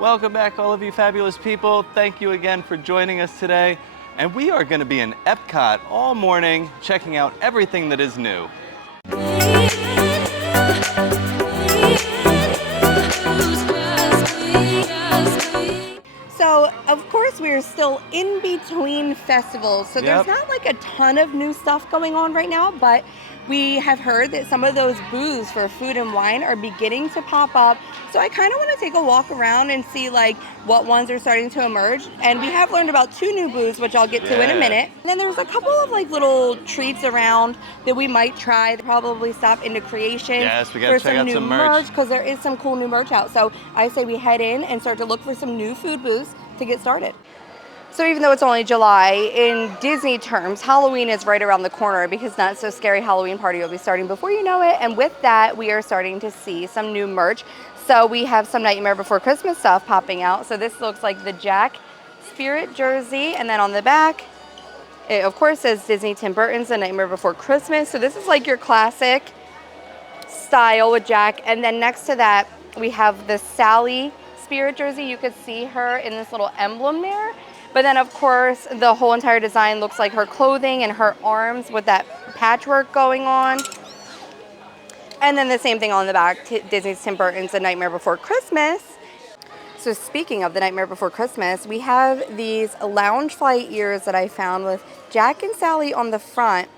Welcome back, all of you fabulous people. Thank you again for joining us today. And we are going to be in Epcot all morning, checking out everything that is new. So, of course, we're still in between festivals, so there's not like a ton of new stuff going on right now, but we have heard that some of those booths for food and wine are beginning to pop up. So I kind of want to take a walk around and see like what ones are starting to emerge. And we have learned about 2 new booths, which I'll get to in a minute. And then there's a couple of like little treats around that we might try. Probably stop into Creation Yes, we gotta check out some merch because there is some cool new merch out. So I say we head in and start to look for some new food booths to get started. So even though it's only July, in Disney terms, Halloween is right around the corner because Not So Scary Halloween Party will be starting before you know it. And with that, we are starting to see some new merch. So we have some Nightmare Before Christmas stuff popping out. So this looks like the Jack Spirit jersey. And then on the back, it of course says Disney Tim Burton's The Nightmare Before Christmas. So this is like your classic style with Jack. And then next to that, we have the Sally Spirit jersey. You could see her in this little emblem there. But then, of course, the whole entire design looks like her clothing and her arms with that patchwork going on. And then the same thing on the back, Disney's Tim Burton's The Nightmare Before Christmas. So speaking of The Nightmare Before Christmas, we have these Loungefly ears that I found with Jack and Sally on the front.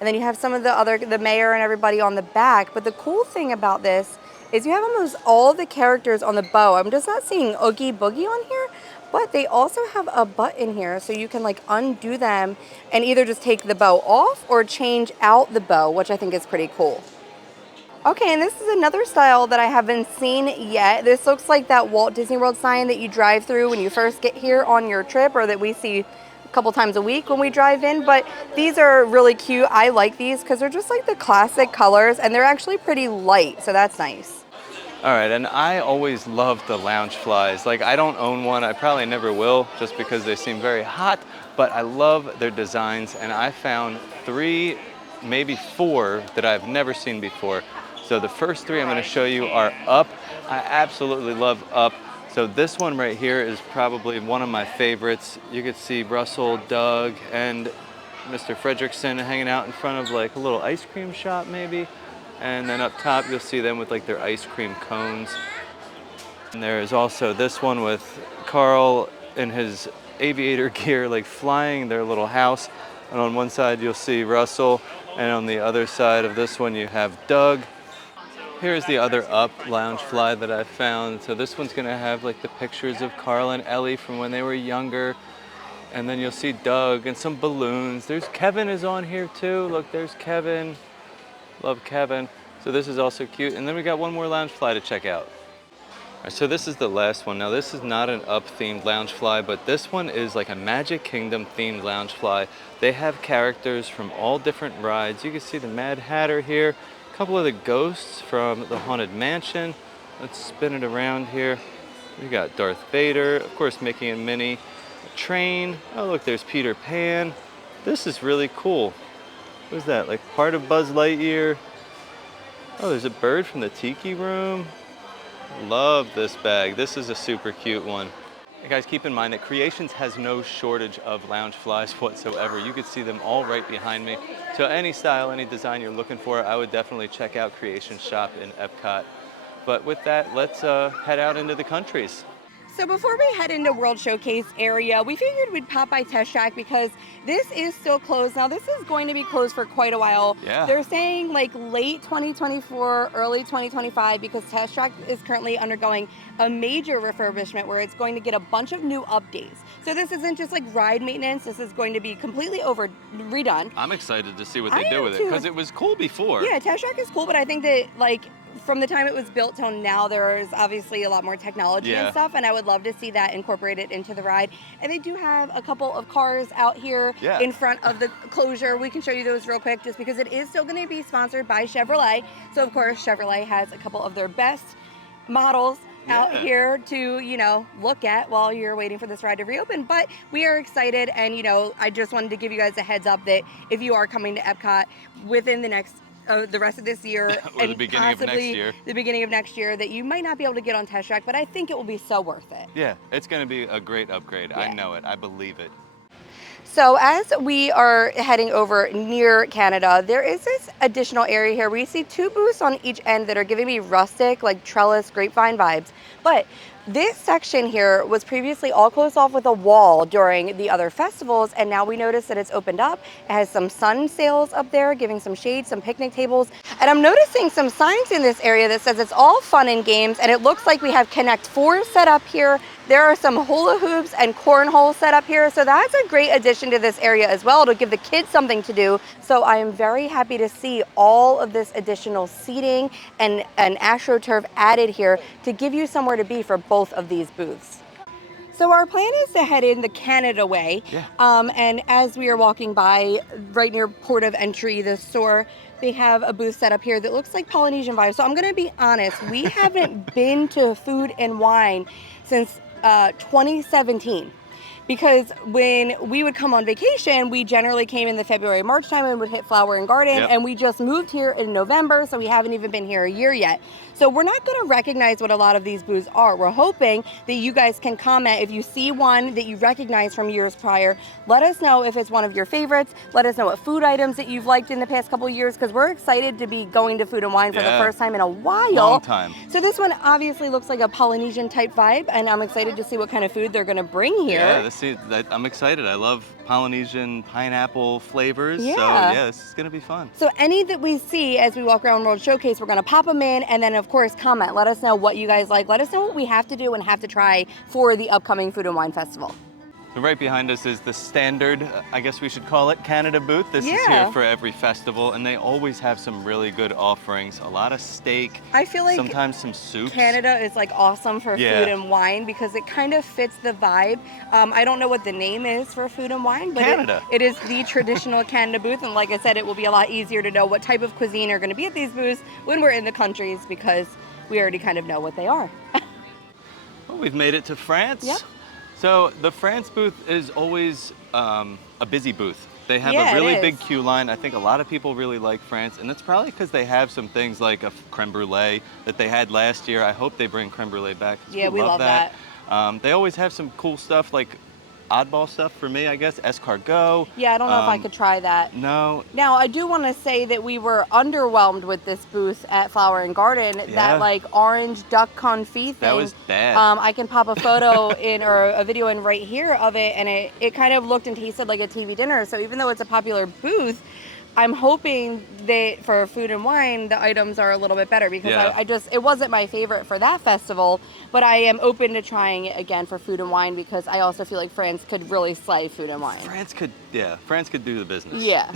And then you have some of the mayor and everybody on the back. But the cool thing about this is you have almost all the characters on the bow. I'm just not seeing Oogie Boogie on here. But they also have a button here so you can like undo them and either just take the bow off or change out the bow, which I think is pretty cool. Okay, and this is another style that I haven't seen yet. This looks like that Walt Disney World sign that you drive through when you first get here on your trip, or that we see a couple times a week when we drive in. But these are really cute. I like these because they're just like the classic colors and they're actually pretty light, so that's nice. All right, and I always loved the Loungeflies. Like, I don't own one, I probably never will, just because they seem very hot, but I love their designs, and I found 3, maybe 4 that I've never seen before. So the first 3 I'm gonna show you are Up. I absolutely love Up. So this one right here is probably one of my favorites. You could see Russell, Doug, and Mr. Fredrickson hanging out in front of like a little ice cream shop maybe. And then up top, you'll see them with like their ice cream cones. And there is also this one with Carl in his aviator gear, like flying their little house. And on one side, you'll see Russell. And on the other side of this one, you have Doug. Here's the other Up Loungefly that I found. So this one's gonna have like the pictures of Carl and Ellie from when they were younger. And then you'll see Doug and some balloons. There's Kevin is on here too. Look, there's Kevin. Love Kevin. So this is also cute. And then we got one more Loungefly to check out. All right, so this is the last one. Now this is not an Up themed Loungefly, but this one is like a Magic Kingdom themed Loungefly. They have characters from all different rides. You can see the Mad Hatter here, a couple of the ghosts from the Haunted Mansion. Let's spin it around here. We got Darth Vader, of course Mickey and Minnie, a train. Oh look, there's Peter Pan. This is really cool. What is that, like part of Buzz Lightyear? Oh, there's a bird from the Tiki Room. Love this bag. This is a super cute one. Hey guys, keep in mind that Creations has no shortage of Loungeflies whatsoever. You could see them all right behind me. So any style, any design you're looking for, I would definitely check out Creations Shop in Epcot. But with that, let's head out into the countries. So before we head into World Showcase area, we figured we'd pop by Test Track because this is still closed. Now this is going to be closed for quite a while. Yeah. They're saying like late 2024, early 2025 because Test Track is currently undergoing a major refurbishment where it's going to get a bunch of new updates. So this isn't just like ride maintenance. This is going to be completely redone. I'm excited to see what they do with it because it was cool before. Yeah, Test Track is cool, but I think that like from the time it was built till now, there's obviously a lot more technology and stuff, and I would love to see that incorporated into the ride. And they do have a couple of cars out here in front of the closure. We can show you those real quick just because it is still going to be sponsored by Chevrolet. So of course, Chevrolet has a couple of their best models out here to, you know, look at while you're waiting for this ride to reopen. But we are excited, and, you know, I just wanted to give you guys a heads up that if you are coming to Epcot within the next the rest of this year Or and the beginning of next possibly year. the beginning of next year that you might not be able to get on Test Track, but I think it will be so worth it. Yeah, it's going to be a great upgrade. I Yeah. know it. I believe it. So as we are heading over near Canada, there is this additional area here. We see 2 booths on each end that are giving me rustic, like trellis, grapevine vibes. But this section here was previously all closed off with a wall during the other festivals, and now we notice that it's opened up. It has some sun sails up there, giving some shade, some picnic tables. And I'm noticing some signs in this area that says it's all fun and games, and it looks like we have Connect 4 set up here. There are some hula hoops and cornhole set up here, so that's a great addition to this area as well to give the kids something to do. So I am very happy to see all of this additional seating and AstroTurf added here to give you somewhere to be for both of these booths. So our plan is to head in the Canada way. Yeah. And as we are walking by, right near port of entry, the store, they have a booth set up here that looks like Polynesian vibes. So I'm going to be honest, we haven't been to Food and Wine since 2017. Because when we would come on vacation, we generally came in the February, March time and would hit Flower and Garden. Yep. And we just moved here in November, so we haven't even been here a year yet. So we're not going to recognize what a lot of these booths are. We're hoping that you guys can comment if you see one that you recognize from years prior. Let us know if it's one of your favorites. Let us know what food items that you've liked in the past couple of years, because we're excited to be going to Food and Wine for the first time in a while. Long time. So this one obviously looks like a Polynesian type vibe, and I'm excited to see what kind of food they're going to bring here. Yeah, I'm excited. I love Polynesian pineapple flavors. Yeah. So yeah, this is going to be fun. So any that we see as we walk around World Showcase, we're going to pop them in, and then of course comment. Let us know what you guys like. Let us know what we have to do and have to try for the upcoming Food and Wine Festival. So right behind us is the standard, I guess we should call it, Canada booth. This is Yeah. here for every festival, and they always have some really good offerings. A lot of steak. I feel like sometimes some soups. Canada is like awesome for Yeah. food and wine because it kind of fits the vibe. I don't know what the name is for Food and Wine, but Canada. it is the traditional Canada booth. And like I said, it will be a lot easier to know what type of cuisine are going to be at these booths when we're in the countries because we already kind of know what they are. Well, we've made it to France. Yep. So the France booth is always a busy booth. They have Yeah, a it really is. big queue line. I think a lot of people really like France, and it's probably because they have some things like a creme brulee that they had last year. I hope they bring creme brulee back. 'Cause Yeah, we love that. They always have some cool stuff like oddball stuff for me, I guess. Escargot. Yeah, I don't know if I could try that. No. Now, I do want to say that we were underwhelmed with this booth at Flower and Garden. Yeah. That like orange duck confit thing. That was bad. I can pop a photo in or a video in right here of it, and it kind of looked and tasted like a TV dinner. So even though it's a popular booth, I'm hoping that for Food and Wine, the items are a little bit better because Yeah. it wasn't my favorite for that festival, but I am open to trying it again for Food and Wine because I also feel like France could really slay Food and Wine. France could do the business. Yeah.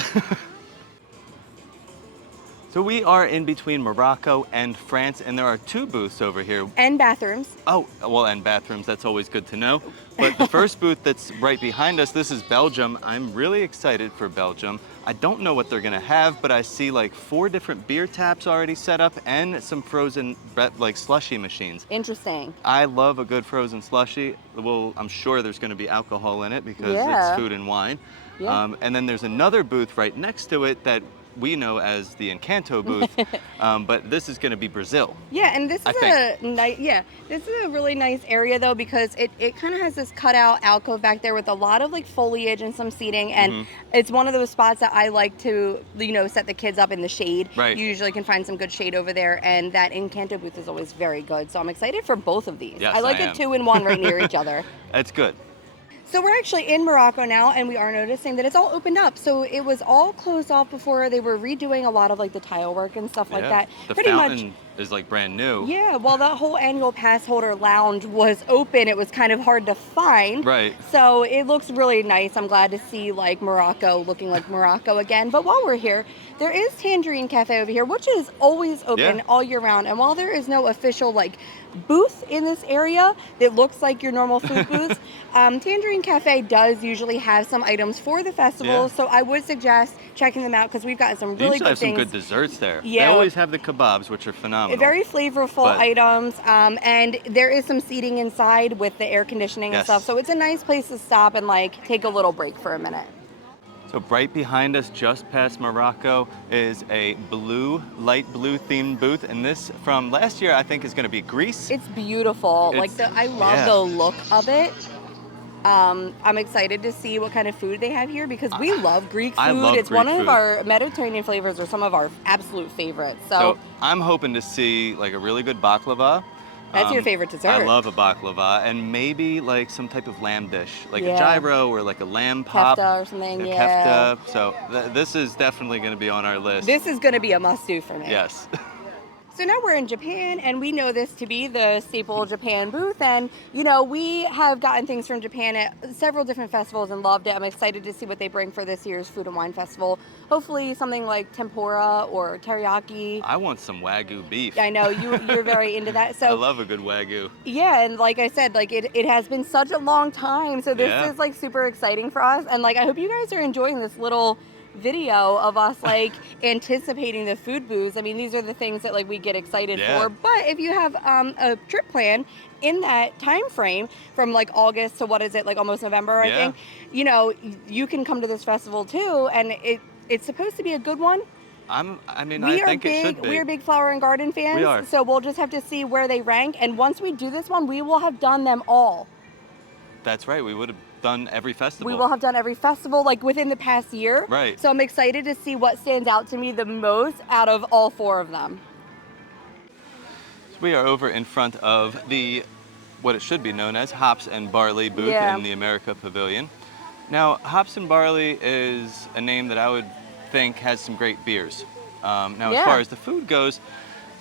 So we are in between Morocco and France, and there are 2 booths over here. And bathrooms. Oh, well, and bathrooms, that's always good to know. But the first booth that's right behind us, this is Belgium. I'm really excited for Belgium. I don't know what they're gonna have, but I see like 4 different beer taps already set up and some frozen like slushy machines. Interesting. I love a good frozen slushy. Well, I'm sure there's gonna be alcohol in it because Yeah. it's Food and Wine. Yeah. And then there's another booth right next to it that we know as the Encanto booth, but this is going to be Brazil. Yeah, and this is this is a really nice area though because it kind of has this cutout alcove back there with a lot of like foliage and some seating, and it's one of those spots that I like to set the kids up in the shade. Right. You usually can find some good shade over there, and that Encanto booth is always very good. So I'm excited for both of these. Yes, I like I it am. 2 and 1 right near each other. That's good. So we're actually in Morocco now, and we are noticing that it's all opened up. So it was all closed off before. They were redoing a lot of like the tile work and stuff like that. The Pretty fountain much. is like brand new. Yeah, well, the whole annual pass holder lounge was open. It was kind of hard to find. Right. So it looks really nice. I'm glad to see like Morocco looking like Morocco again. But while we're here, there is Tangerine Cafe over here, which is always open all year round. And while there is no official like booth in this area that looks like your normal food booths, Tangerine Cafe does usually have some items for the festival. Yeah. So I would suggest checking them out because we've got some They really usually good have some things. good desserts there. Yeah. They always have the kebabs, which are phenomenal. Very flavorful But- items, and there is some seating inside with the air conditioning and Yes. stuff. So it's a nice place to stop and like take a little break for a minute. So right behind us, just past Morocco, is a light blue themed booth. And this from last year, I think is going to be Greece. It's beautiful. I love the look of it. I'm excited to see what kind of food they have here because we love Greek food. I love it's Greek one of food. our Mediterranean flavors are some of our absolute favorites. So I'm hoping to see like a really good baklava. That's your favorite dessert. I love a baklava, and maybe like some type of lamb dish, like a gyro or like a lamb pop. Kefta or something, Kefta. So this is definitely going to be on our list. This is going to be a must-do for me. Yes. So now we're in Japan, and we know this to be the staple Japan booth. And, we have gotten things from Japan at several different festivals and loved it. I'm excited to see what they bring for this year's Food and Wine Festival. Hopefully something like tempura or teriyaki. I want some Wagyu beef. I know, you're very into that. So I love a good Wagyu. Yeah, and like I said, it has been such a long time. So this is super exciting for us. And I hope you guys are enjoying this little video of us anticipating the food booths. I mean, these are the things that we get excited for. But if you have a trip plan in that time frame from August to almost November, I think, you can come to this festival too, and it's supposed to be a good one. I think it should be. We are big flower and garden fans. We are. So we'll just have to see where they rank, and once we do this one, we will have done them all. That's right. We would have done every festival. We will have done every festival within the past year. Right. So I'm excited to see what stands out to me the most out of all 4 of them. So we are over in front of what it should be known as Hops and Barley booth in the America Pavilion. Now, Hops and Barley is a name that I would think has some great beers. Now, as far as the food goes,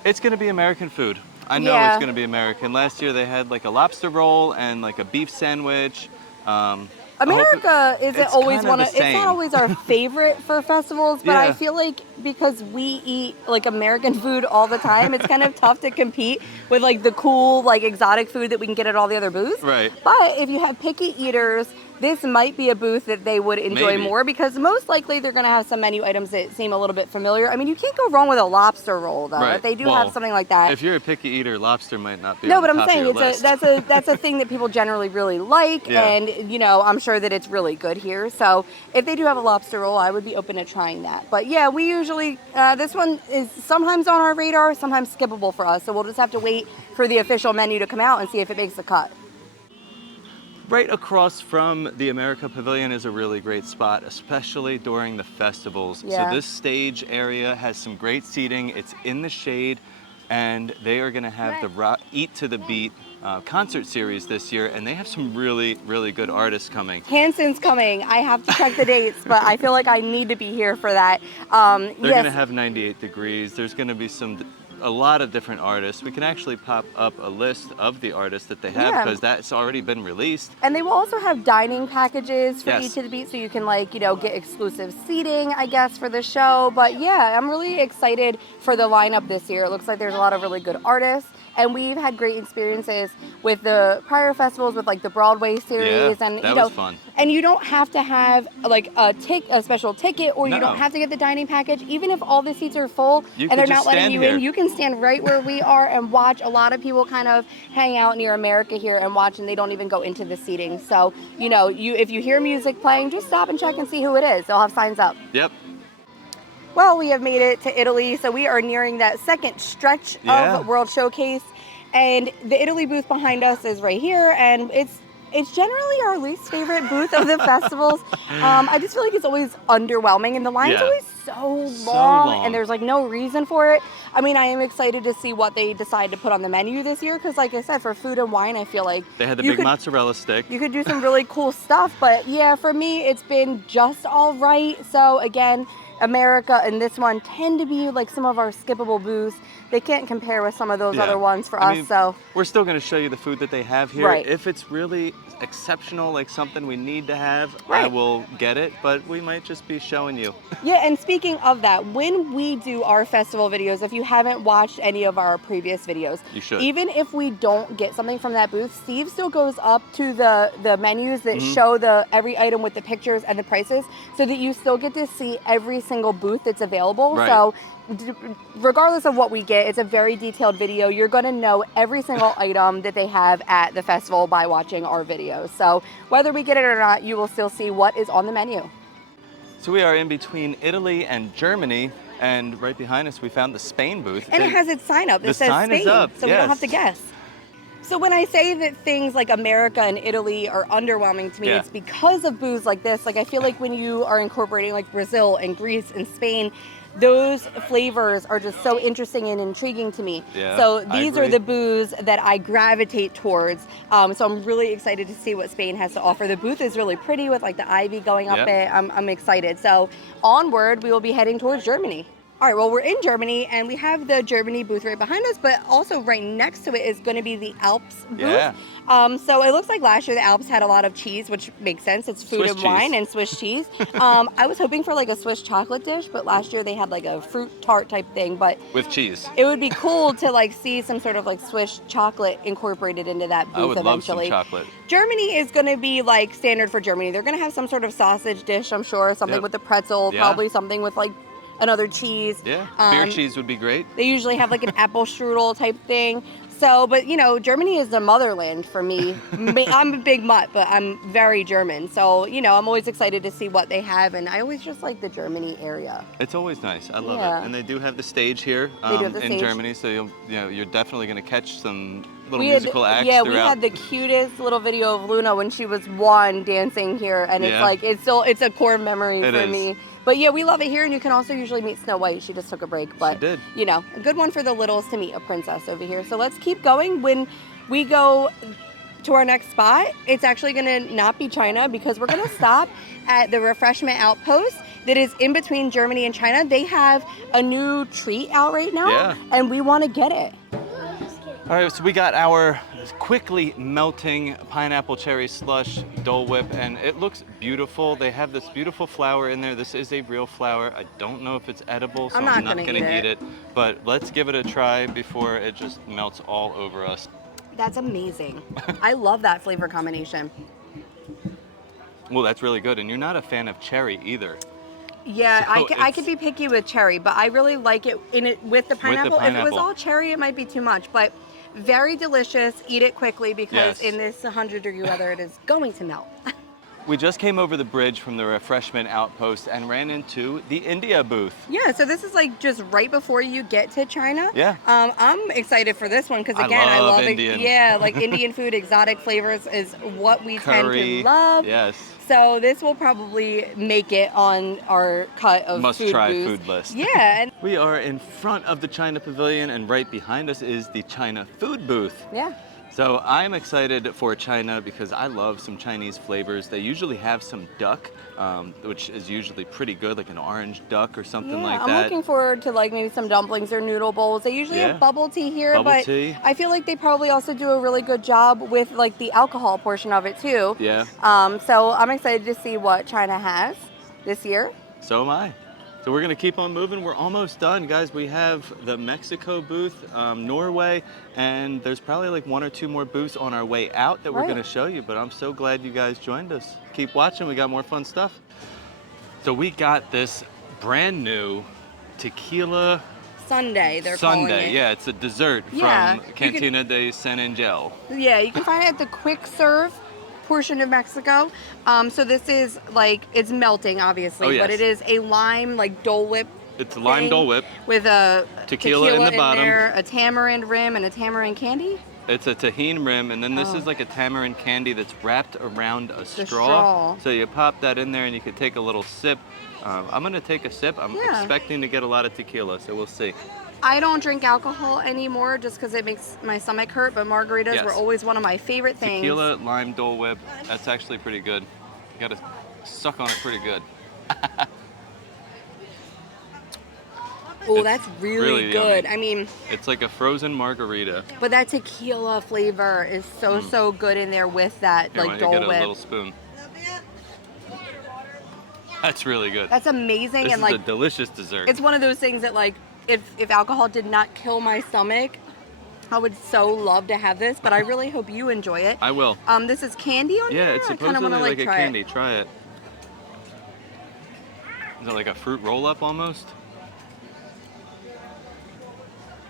it's going to be American food. I know it's going to be American. Last year they had a lobster roll and a beef sandwich. America isn't always it's not always our favorite for festivals, but I feel because we eat American food all the time, it's kind of tough to compete with the cool exotic food that we can get at all the other booths. Right. But if you have picky eaters, this might be a booth that they would enjoy more because most likely they're going to have some menu items that seem a little bit familiar. I mean, you can't go wrong with a lobster roll though. Right. If they do have something like that. If you're a picky eater, lobster might not be. No, on but the I'm top saying of your list. that's a thing that people generally really like, and I'm sure that it's really good here. So if they do have a lobster roll, I would be open to trying that. But yeah, we usually this one is sometimes on our radar, sometimes skippable for us. So we'll just have to wait for the official menu to come out and see if it makes the cut. Right across from the America Pavilion is a really great spot, especially during the festivals. Yeah. So this stage area has some great seating. It's in the shade, and they are going to have the Eat to the Beat concert series this year, and they have some really, really good artists coming. Hanson's coming. I have to check the dates, but I feel like I need to be here for that. They're going to have 98 Degrees. There's going to be a lot of different artists. We can actually pop up a list of the artists that they have because that's already been released. And they will also have dining packages for Eat to the Beat, so you can get exclusive seating, I guess, for the show. But yeah, I'm really excited for the lineup this year. It looks like there's a lot of really good artists. And we've had great experiences with the prior festivals with the Broadway series, and that was fun. And you don't have to have a special ticket, or you don't have to get the dining package. Even if all the seats are full and they're not letting you in, you can stand right where we are and watch. A lot of people kind of hang out near America here and watch, and they don't even go into the seating. So if you hear music playing, just stop and check and see who it is. They'll have signs up. Yep. Well, we have made it to Italy, so we are nearing that second stretch of World Showcase, and the Italy booth behind us is right here, and it's generally our least favorite booth of the festivals. I just feel like it's always underwhelming, and the line's always so long, and there's no reason for it. I mean, I am excited to see what they decide to put on the menu this year, because like I said, for food and wine, I feel like they had the big mozzarella stick. You could do some really cool stuff, but yeah, for me, it's been just all right. So again, America and this one tend to be some of our skippable booths. They can't compare with some of those other ones for us. So we're still going to show you the food that they have here. Right. If it's really exceptional, something we need to have, I will get it, but we might just be showing you. Yeah, and speaking of that, when we do our festival videos, if you haven't watched any of our previous videos, you should. Even if we don't get something from that booth, Steve still goes up to the menus that show every item with the pictures and the prices, so that you still get to see every single booth that's available. Right. So regardless of what we get, it's a very detailed video. You're going to know every single item that they have at the festival by watching our videos. So whether we get it or not, you will still see what is on the menu. So we are in between Italy and Germany, and right behind us we found the Spain booth. And it has its sign up. It says sign Spain, is up, so we don't have to guess. So when I say that things like America and Italy are underwhelming to me, it's because of booths like this. Like I feel like when you are incorporating like Brazil and Greece and Spain, those flavors are just so interesting and intriguing to me. Yeah, so these are the booths that I gravitate towards. So I'm really excited to see what Spain has to offer. The booth is really pretty with like the ivy going up it. I'm excited. So onward, we will be heading towards Germany. All right, well, we're in Germany, and we have the Germany booth right behind us, but also right next to it is going to be the Alps booth. Yeah. So it looks like last year the Alps had a lot of cheese, which makes sense. It's food and wine and Swiss cheese. I was hoping for like a Swiss chocolate dish, but last year they had like a fruit tart type thing. But with cheese. It would be cool to like see some sort of like Swiss chocolate incorporated into that booth I would eventually. love some chocolate. Germany is going to be like standard for Germany. They're going to have some sort of sausage dish, I'm sure, something with a pretzel, probably something with like another cheese. Yeah, beer cheese would be great. They usually have like an apple strudel type thing. So, but you know, Germany is the motherland for me. I'm a big mutt, but I'm very German. So, you know, I'm always excited to see what they have, and I always just like the Germany area. It's always nice. I love it. And they do have the stage here in Germany, so you're definitely going to catch some little musical acts throughout. We had the cutest little video of Luna when she was 1 dancing here, and it's like it's a core memory for me. But yeah, we love it here, and you can also usually meet Snow White. She just took a break, but she did. You know, a good one for the littles to meet a princess over here. So let's keep going. When we go to our next spot, it's actually going to not be China, because we're going to stop at the Refreshment outpost that is in between Germany and China. They have a new treat out right now, and we want to get it. All right, so we got our quickly melting pineapple cherry slush Dole Whip, and it looks beautiful. They have this beautiful flower in there. This is a real flower. I don't know if it's edible, so I'm not gonna eat it. But let's give it a try before it just melts all over us. That's amazing. I love that flavor combination. Well, that's really good, and you're not a fan of cherry either. Yeah, so I could be picky with cherry, but I really like it with the pineapple. If it was all cherry, it might be too much, but very delicious. Eat it quickly, because in this 100-degree weather, it is going to melt. We just came over the bridge from the Refreshment outpost and ran into the India booth. Yeah, so this is like just right before you get to China. Yeah. I'm excited for this one, because again, I love Indian. Yeah, like Indian food, exotic flavors is what we tend to love. Yes. So this will probably make it on our cut of must-try food food list. Yeah. And we are in front of the China Pavilion, and right behind us is the China food booth. Yeah. So I'm excited for China because I love some Chinese flavors. They usually have some duck, which is usually pretty good, like an orange duck or something like that. I'm looking forward to like maybe some dumplings or noodle bowls. They usually have bubble tea here, but I feel like they probably also do a really good job with like the alcohol portion of it too. Yeah. So I'm excited to see what China has this year. So am I. So we're gonna keep on moving. We're almost done, guys. We have the Mexico booth, Norway, and there's probably like 1 or 2 more booths on our way out that we're gonna show you, but I'm so glad you guys joined us. Keep watching, we got more fun stuff. So we got this brand new tequila sundae, they're calling it. Yeah, it's a dessert from Cantina de San Angel. Yeah, you can find it at the quick serve portion of Mexico. So this is like, it's melting obviously, but it is a lime like Dole Whip. It's a lime Dole Whip with a tequila in the bottom, there, a tamarind rim, and a tamarind candy. It's a tahini rim, and then this is like a tamarind candy that's wrapped around a straw. So you pop that in there and you can take a little sip. I'm gonna take a sip. I'm expecting to get a lot of tequila, so we'll see. I don't drink alcohol anymore just because it makes my stomach hurt, but margaritas were always one of my favorite things. Tequila, lime Dole Whip, that's actually pretty good. You gotta suck on it pretty good. Oh, that's really good. Yummy. I mean, it's like a frozen margarita. But that tequila flavor is so good in there with that. Here, like Dole Whip. Get a little spoon. That's really good. That's amazing. This and is like a delicious dessert. It's one of those things that like, if alcohol did not kill my stomach, I would so love to have this, but I really hope you enjoy it. I will. This is candy on here? Yeah, it's supposedly like a candy. It. Try it. Is it like a fruit roll-up almost?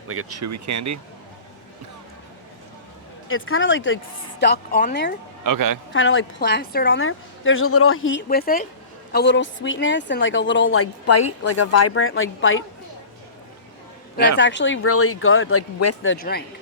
Like a chewy candy? It's kind of like stuck on there. Okay. Kind of like plastered on there. There's a little heat with it. a little sweetness and like a little like bite, like a vibrant like bite. That's actually really good, like with the drink.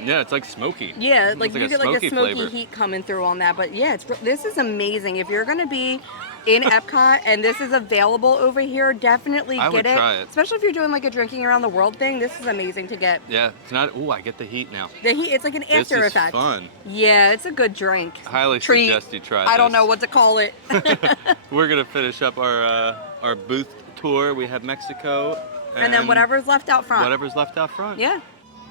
Yeah, it's like smoky. Yeah, like you get like a smoky flavor. heat coming through on that. But yeah, this is amazing. If you're gonna be in Epcot and this is available over here, definitely I get would it. try it. Especially if you're doing like a drinking around the world thing. This is amazing to get. Yeah, it's not. Ooh, I get the heat now. The heat, it's like an after This is effect. fun. Yeah, it's a good drink. Highly Treat. suggest you try this. I don't know what to call it. We're gonna finish up our booth tour. We have Mexico. And then whatever's left out front. Whatever's left out front. Yeah.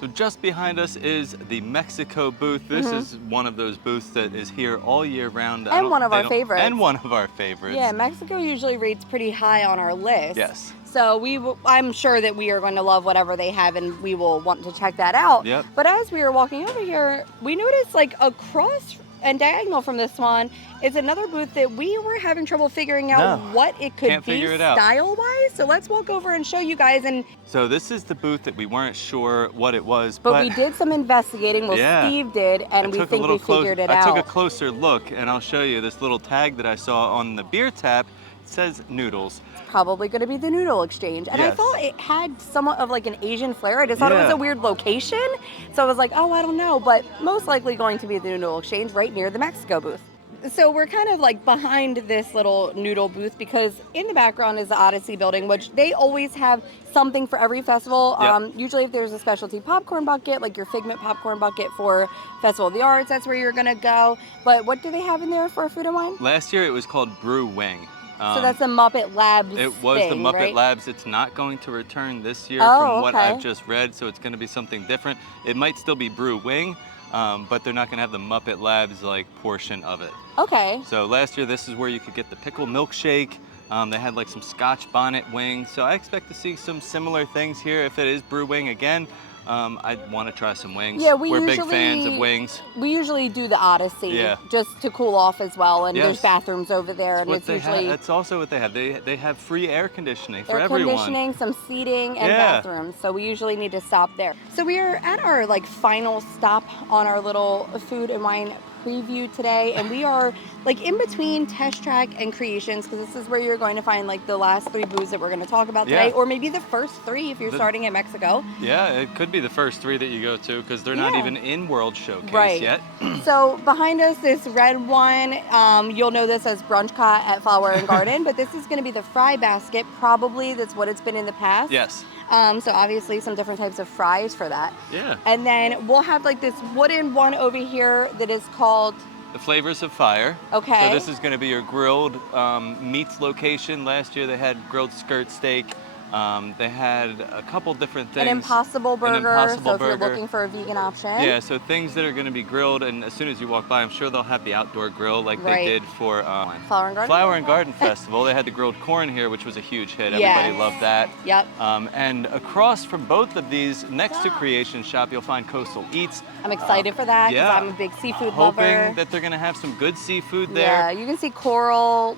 So just behind us is the Mexico booth. This is one of those booths that is here all year round. And one of our favorites. And one of our favorites. Yeah, Mexico usually rates pretty high on our list. Yes. So I'm sure that we are going to love whatever they have, and we will want to check that out. Yep. But as we were walking over here, we noticed like across and diagonal from this one is another booth that we were having trouble figuring out what it could be style-wise. So let's walk over and show you guys. And so this is the booth that we weren't sure what it was, but we did some investigating. Well, Steve did, and we think we figured it out. I took a closer look, and I'll show you this little tag that I saw on the beer tap. It says noodles. Probably going to be the noodle exchange. And I thought it had somewhat of like an Asian flair. I just thought it was a weird location. So I was like, oh, I don't know. But most likely going to be the noodle exchange right near the Mexico booth. So we're kind of like behind this little noodle booth because in the background is the Odyssey building, which they always have something for every festival. Usually if there's a specialty popcorn bucket, like your Figment popcorn bucket for Festival of the Arts, that's where you're going to go. But what do they have in there for food and wine? Last year it was called Brew Wing. So that's the Muppet Labs It was thing, the Muppet right? Labs. It's not going to return this year from what I've just read, so it's going to be something different. It might still be Brew Wing, but they're not going to have the Muppet Labs like portion of it. Okay. So last year this is where you could get the pickle milkshake. They had like some Scotch bonnet wings. So I expect to see some similar things here if it is Brew Wing again. I want to try some wings. Yeah, we're big fans of wings. We usually do the Odyssey just to cool off as well, and there's bathrooms over there, and it's usually that's also what they have. They have free air conditioning for air everyone. Conditioning, some seating, and bathrooms. So we usually need to stop there. So we are at our like final stop on our little food and wine preview today, and we are like in between Test Track and Creations because this is where you're going to find like the last 3 booths that we're going to talk about today, or maybe the first 3 if you're starting at Mexico. Yeah, it could be the first 3 that you go to because they're not even in World Showcase yet. So behind us, this red one, you'll know this as Brunch Cot at Flower and Garden, but this is going to be the fry basket. Probably that's what it's been in the past. Yes. So obviously some different types of fries for that. Yeah. And then we'll have like this wooden one over here that is called the Flavors of Fire. Okay. So this is going to be your grilled meats location. Last year they had grilled skirt steak. They had a couple different things. An Impossible Burger, so if burger. you're looking for a vegan option. Yeah, so things that are going to be grilled, and as soon as you walk by, I'm sure they'll have the outdoor grill like they did for Flower and Garden Festival. They had the grilled corn here, which was a huge hit. Everybody loved that. Yep. And across from both of these, next to Creation Shop, you'll find Coastal Eats. I'm excited for that because I'm a big seafood lover. Hoping that they're going to have some good seafood there. Yeah, you can see coral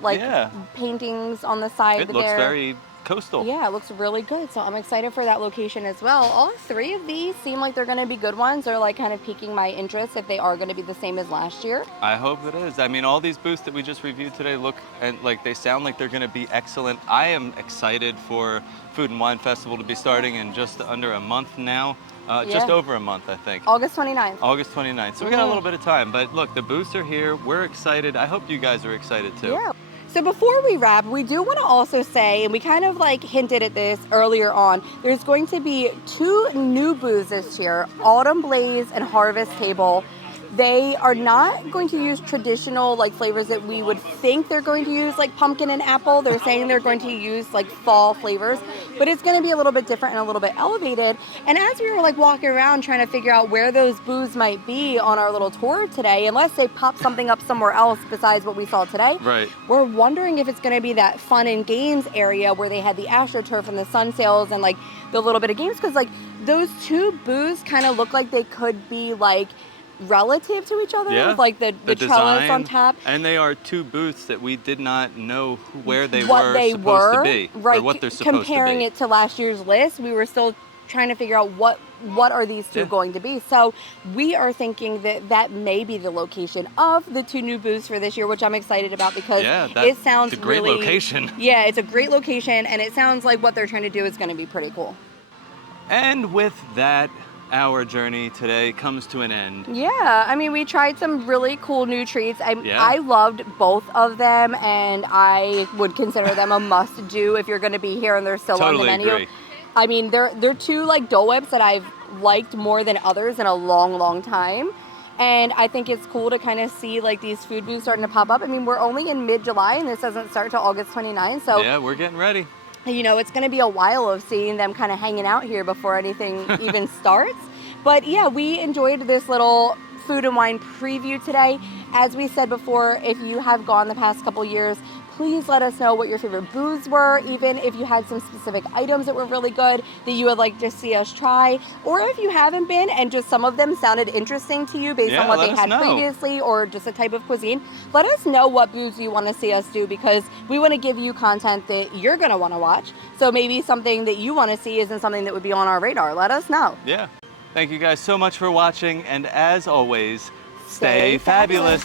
paintings on the side there. It looks very coastal. Yeah, it looks really good. So I'm excited for that location as well. All 3 of these seem like they're going to be good ones. They're like kind of piquing my interest if they are going to be the same as last year. I hope it is. I mean, all these booths that we just reviewed today look and like they sound like they're going to be excellent. I am excited for Food and Wine Festival to be starting in just under a month now. Just over a month, I think. August 29th. August 29th. So we got a little bit of time. But look, the booths are here. We're excited. I hope you guys are excited too. Yeah. So before we wrap, we do want to also say, and we kind of like hinted at this earlier on, there's going to be 2 new booths this year, Autumn Blaze and Harvest Table. They are not going to use traditional like flavors that we would think they're going to use, like pumpkin and apple. They're saying they're going to use like fall flavors, but it's going to be a little bit different and a little bit elevated. And as we were like walking around trying to figure out where those booths might be on our little tour today, unless they pop something up somewhere else besides what we saw today, we're wondering if it's going to be that fun and games area where they had the AstroTurf and the sun sails and like the little bit of games, because like those 2 booths kind of look like they could be like relative to each other, with like the trellis on top. And they are 2 booths that we did not know where they were supposed to be, right? Or what they're supposed to be. Comparing it to last year's list, we were still trying to figure out what what are these two going to be? So we are thinking that that may be the location of the 2 new booths for this year, which I'm excited about because it sounds it's a great location. Yeah, it's a great location, and it sounds like what they're trying to do is going to be pretty cool. And with that, our journey today comes to an end. Yeah, I mean, we tried some really cool new treats. I loved both of them, and I would consider them a must-do if you're going to be here and they're still on the menu. Agree. I mean, they're 2 like Dole Whips that I've liked more than others in a long, long time. And I think it's cool to kind of see like these food booths starting to pop up. I mean, we're only in mid-July, and this doesn't start till August 29th. So yeah, we're getting ready. You know, it's going to be a while of seeing them kind of hanging out here before anything even starts. But yeah, we enjoyed this little food and wine preview today. As we said before, if you have gone the past couple years, please let us know what your favorite booths were, even if you had some specific items that were really good that you would like to see us try, or if you haven't been and just some of them sounded interesting to you based on what they had previously or just a type of cuisine. Let us know what booths you want to see us do, because we want to give you content that you're going to want to watch. So maybe something that you want to see isn't something that would be on our radar. Let us know. Yeah. Thank you guys so much for watching, and as always, stay fabulous.